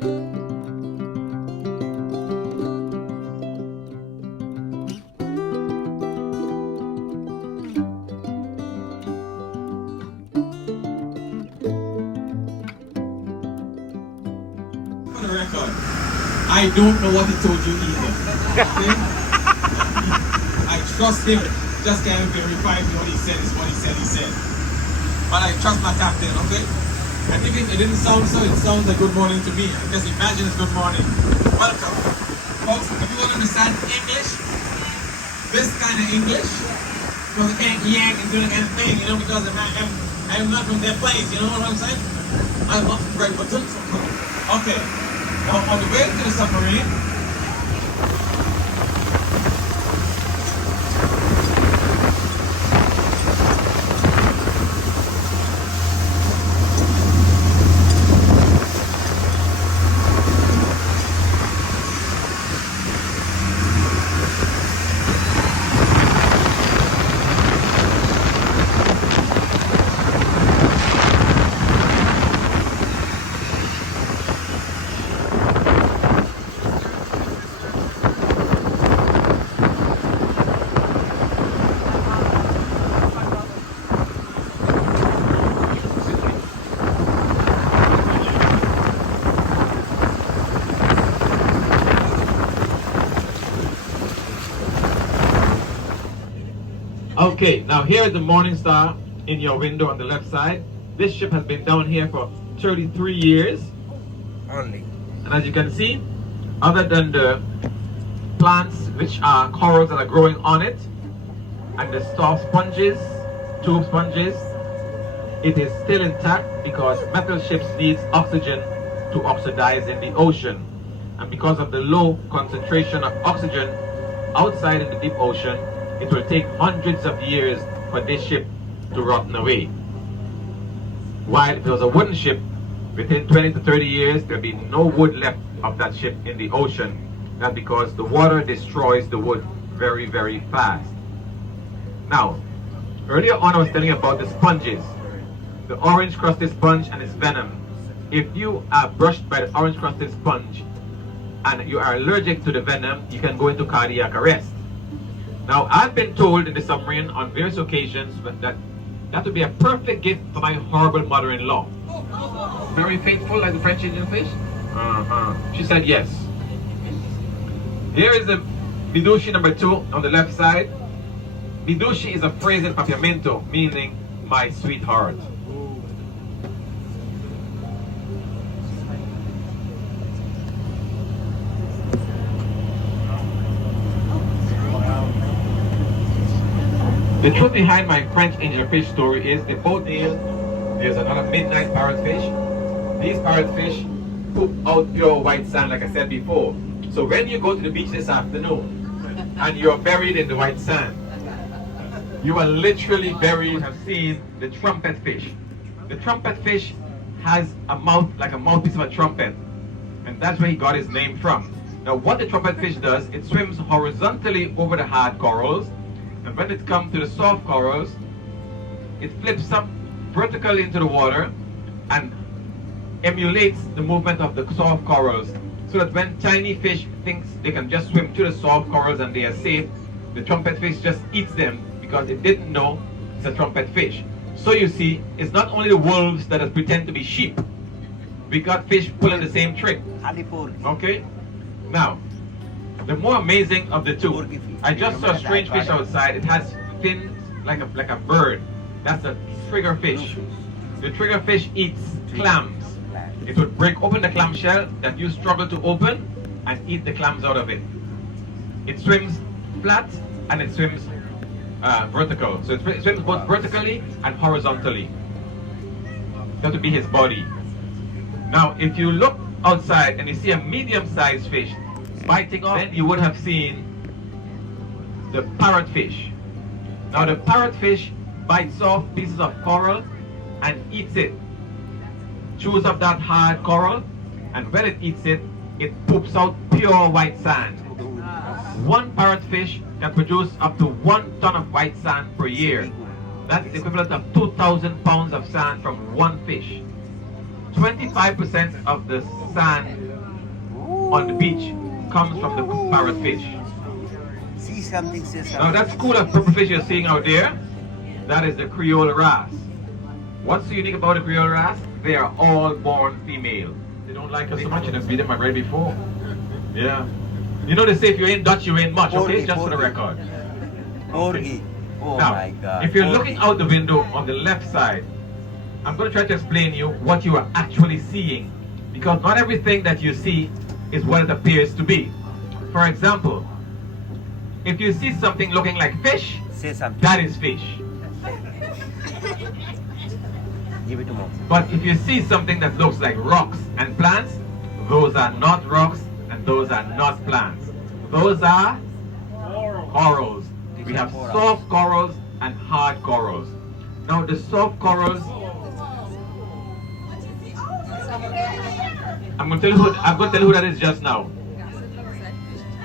For the record, I don't know what he told you either. Okay? I trust him. Just can't verify me what he said is what he said. But I trust my captain, okay? And if it didn't sound so, it sounds like good morning to me. I just imagine it's good morning. Welcome. Folks, if you want to understand English, this kind of English, because I can't yank and do the kind of thing, you know, because I'm not from that place, you know what I'm saying? I'm not from Great Britain. Okay. Now, on the way to the submarine, okay, now here is the Morning Star in your window on the left side. This ship has been down here for 33 years. Only. And as you can see, other than the plants, which are corals that are growing on it, and the soft sponges, tube sponges, it is still intact because metal ships need oxygen to oxidize in the ocean. And because of the low concentration of oxygen outside in the deep ocean, it will take hundreds of years for this ship to rotten away. While if it was a wooden ship, within 20 to 30 years, there'll be no wood left of that ship in the ocean. That's because the water destroys the wood very, very fast. Now, earlier on I was telling you about the sponges. The orange crusted sponge and its venom. If you are brushed by the orange crusted sponge and you are allergic to the venom, you can go into cardiac arrest. Now, I've been told in the submarine on various occasions that would be a perfect gift for my horrible mother-in-law. Very faithful like the French Indian fish? She said yes. Here is the Bidushi number 2 on the left side. Bidushi is a phrase in Papiamento, meaning my sweetheart. The truth behind my French angelfish story is the boat deal. There's another midnight parrotfish. These parrotfish poop out pure white sand, like I said before. So when you go to the beach this afternoon and you're buried in the white sand, you are literally buried. Have seen the trumpet fish. The trumpet fish has a mouth like a mouthpiece of a trumpet, and that's where he got his name from. Now, what the trumpet fish does, it swims horizontally over the hard corals. And when it comes to the soft corals, it flips up vertically into the water and emulates the movement of the soft corals. So that when tiny fish thinks they can just swim to the soft corals and they are safe, the trumpet fish just eats them because it didn't know it's a trumpet fish. So you see, it's not only the wolves that pretend to be sheep. We got fish pulling the same trick. Okay? Now, the more amazing of the two, I just saw a strange fish outside. It has fins like a bird. That's a triggerfish. The triggerfish eats clams. It would break open the clam shell that you struggle to open and eat the clams out of it. It swims flat and it swims vertical. So it swims both vertically and horizontally. That would be his body. Now, if you look outside and you see a medium-sized fish biting off, then you would have seen the parrotfish. Now the parrotfish bites off pieces of coral and eats it. Chews up that hard coral, and when it eats it, it poops out pure white sand. One parrotfish can produce up to 1 ton of white sand per year. That's the equivalent of 2,000 pounds of sand from one fish. 25% of the sand on the beach comes from the parrotfish. See something, say Now something. that school of purple fish you're seeing out there, that is the Creole wrasse. What's so unique about the Creole wrasse? They are all born female. They don't like us so much, and I've seen them right before. Yeah. You know they say if you ain't Dutch, you ain't much, okay? Just for the record. Porgy. Oh Now, my God. if you're Porgy. looking out the window on the left side, I'm going to try to explain you what you are actually seeing. Because not everything that you see is what it appears to be. For example, if you see something looking like fish, Say something. that is fish. Give it to mom. But if you see something that looks like rocks and plants, those are not rocks and those are not plants. Those are corals. We have soft corals and hard corals. Now the soft corals, I'm going to tell you who that is just now.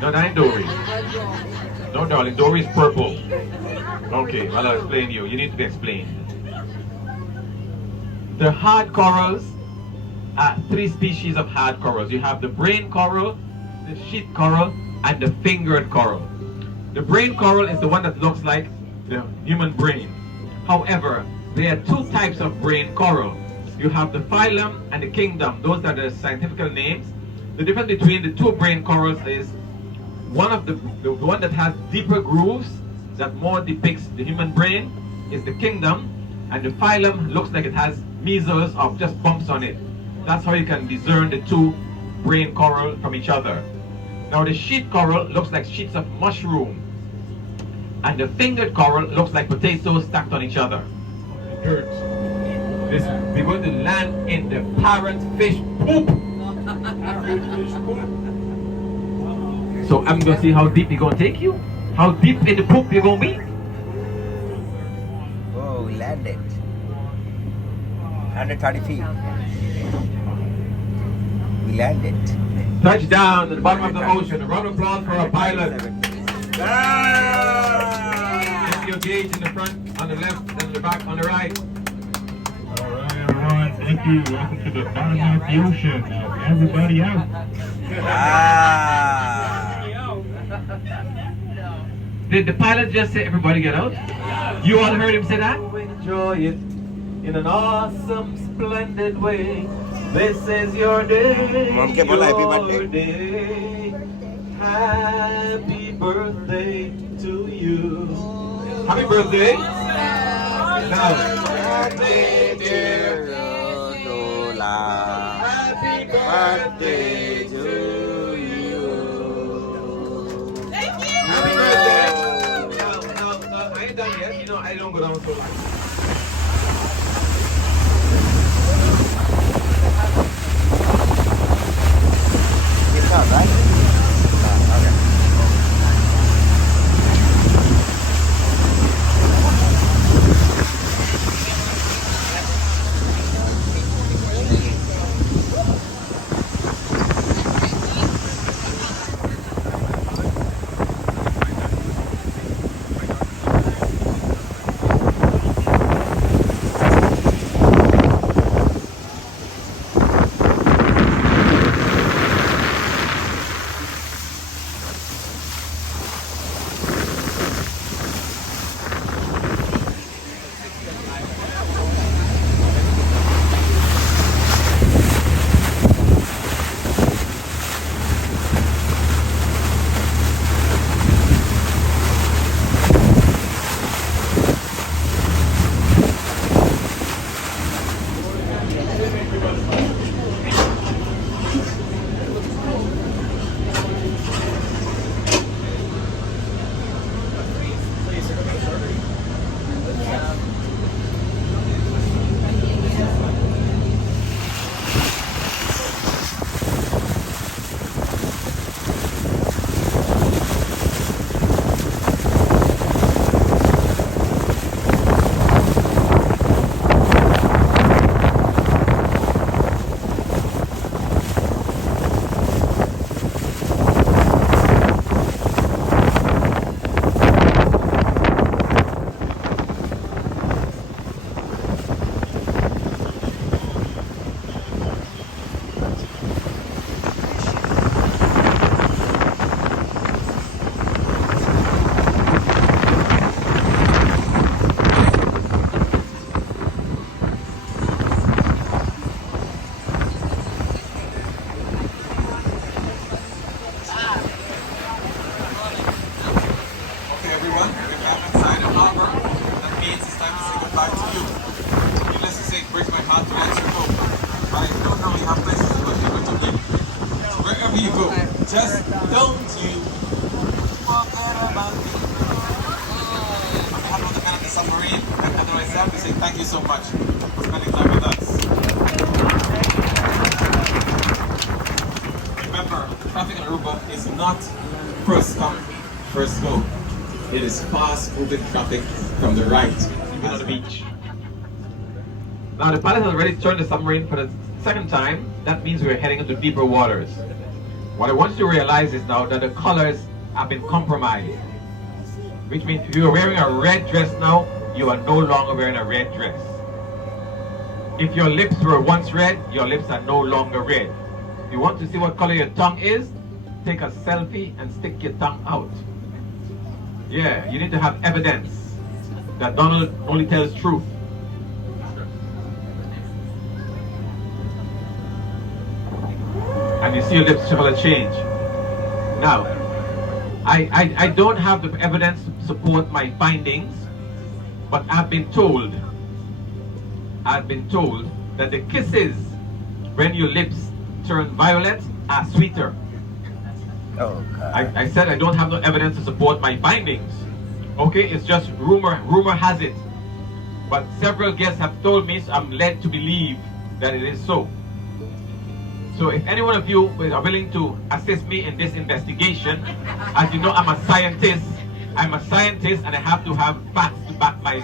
No, that ain't Dory. No, darling, Dory is purple. Okay, well, I'll explain you. You need to be explained. The hard corals are three species of hard corals. You have the brain coral, the sheet coral, and the fingered coral. The brain coral is the one that looks like the human brain. However, there are two types of brain coral. You have the phylum and the kingdom. Those are the scientific names. The difference between the two brain corals is one of the one that has deeper grooves that more depicts the human brain is the kingdom, and the phylum looks like it has measles of just bumps on it. That's how you can discern the two brain coral from each other. Now the sheet coral looks like sheets of mushroom, and the fingered coral looks like potatoes stacked on each other. Dirt. We're going to land in the parrotfish poop. So I'm going to see how deep you're going to take you. How deep in the poop you're going to be. Oh, we landed. 130 feet. We landed. Touchdown at the bottom of the ocean. A round of applause for our pilot. Get your gauge in the front, on the left, then the back, on the right. Alright, everyone, thank you. Welcome to the bottom of the ocean. Now, everybody out. Did the pilot just say everybody get out? You all heard him say that? Enjoy it in an awesome, splendid way. This is your day. Mom, ke bola happy your birthday. day. Happy birthday to you. Happy birthday. Now. Birthday, dear Lola. Happy Birthday to you. Happy birthday. No, I ain't done yet. You know, I don't go down so long. It's not right. Okay. Just don't you forget about me. On behalf of the Atlantis Submarine and myself, we say thank you so much for spending time with us. Remember, traffic in Aruba is not first come, first go. It is fast moving traffic from the right, even on the beach. Now the pilot has already turned the submarine for the second time. That means we're heading into deeper waters. What I want you to realize is now that the colors have been compromised. Which means if you are wearing a red dress now, you are no longer wearing a red dress. If your lips were once red, your lips are no longer red. If you want to see what color your tongue is, take a selfie and stick your tongue out. Yeah, you need to have evidence that Donald only tells truth. And you see your lips color change. Now, I don't have the evidence to support my findings, but I've been told that the kisses when your lips turn violet are sweeter. Oh, God. I said I don't have no evidence to support my findings. Okay, it's just rumor has it. But several guests have told me, so I'm led to believe that it is so. So if any one of you are willing to assist me in this investigation, as you know, I'm a scientist and I have to have facts to back my